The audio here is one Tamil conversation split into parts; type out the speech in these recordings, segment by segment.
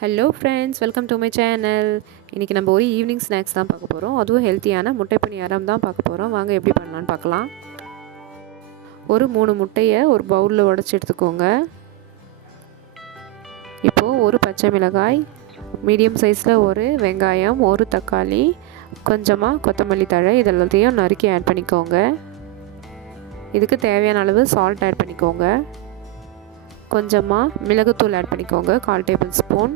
Hello friends, welcome to my channel. இன்றைக்கி நம்ம ஒரு ஈவினிங் ஸ்நாக்ஸ் தான் பார்க்க போகிறோம். அதுவும் ஹெல்த்தியான முட்டை பணியாரம் தான் பார்க்க போகிறோம். வாங்க எப்படி பண்ணலான்னு பார்க்கலாம். ஒரு 3 முட்டையை ஒரு பவுலில் உடச்சி எடுத்துக்கோங்க. இப்போது ஒரு பச்சை மிளகாய், மீடியம் சைஸில் ஒரு வெங்காயம், ஒரு தக்காளி, கொஞ்சமாக கொத்தமல்லி தழை இதெல்லாத்தையும் நறுக்கி ஆட் பண்ணிக்கோங்க. இதுக்கு தேவையான அளவு சால்ட் ஆட் பண்ணிக்கோங்க. கொஞ்சமாக மிளகுத்தூள் ஆட் பண்ணிக்கோங்க, 1/4 டேபிள் ஸ்பூன்.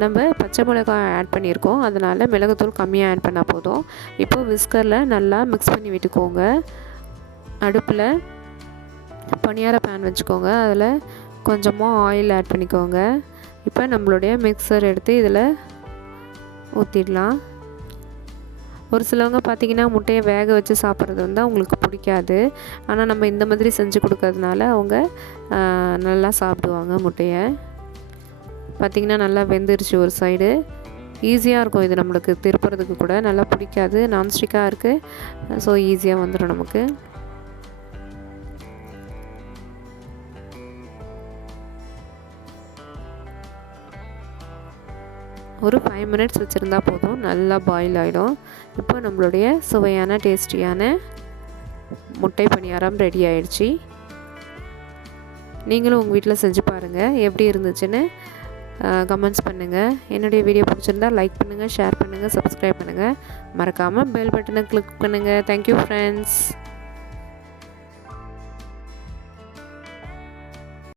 நம்ம பச்சை மிளகாய் ஆட் பண்ணியிருக்கோம், அதனால் மிளகுத்தூள் கம்மியாக ஆட் பண்ணால் போதும். இப்போது விஸ்கரில் நல்லா மிக்ஸ் பண்ணி விட்டுக்கோங்க. அடுப்பில் பணியார பேன் வச்சுக்கோங்க, அதில் கொஞ்சமாக ஆயில் ஆட் பண்ணிக்கோங்க. இப்போ நம்மளுடைய மிக்சர் எடுத்து இதில் ஊற்றிடலாம். ஒரு சிலவங்க பார்த்திங்கன்னா முட்டையை வேக வச்சு சாப்பிட்றது வந்து அவங்களுக்கு பிடிக்காது. ஆனால் நம்ம இந்த மாதிரி செஞ்சு கொடுக்கறதுனால அவங்க நல்லா சாப்பிடுவாங்க. முட்டையை பார்த்திங்கன்னா நல்லா வெந்துருச்சு ஒரு சைடு. ஈஸியாக இருக்கும் இது நம்மளுக்கு திருப்புறதுக்கு கூட. நல்லா பிடிக்காது, நான்ஸ்டிக்காக இருக்குது, ஸோ ஈஸியாக வந்துடும் நமக்கு. ஒரு 5 மினிட்ஸ் வச்சுருந்தா போதும், நல்லா பாயில் ஆகிடும். இப்போ நம்மளுடைய சுவையான டேஸ்டியான முட்டை பணியாரம் ரெடி ஆயிடுச்சு. நீங்களும் உங்கள் வீட்டில் செஞ்சு பாருங்கள், எப்படி இருந்துச்சுன்னு கமெண்ட்ஸ் பண்ணுங்கள். என்னுடைய வீடியோ பிடிச்சிருந்தால் லைக் பண்ணுங்கள், ஷேர் பண்ணுங்கள், சப்ஸ்கிரைப் பண்ணுங்கள். மறக்காமல் பெல் பட்டனை கிளிக் பண்ணுங்கள். Thank you friends.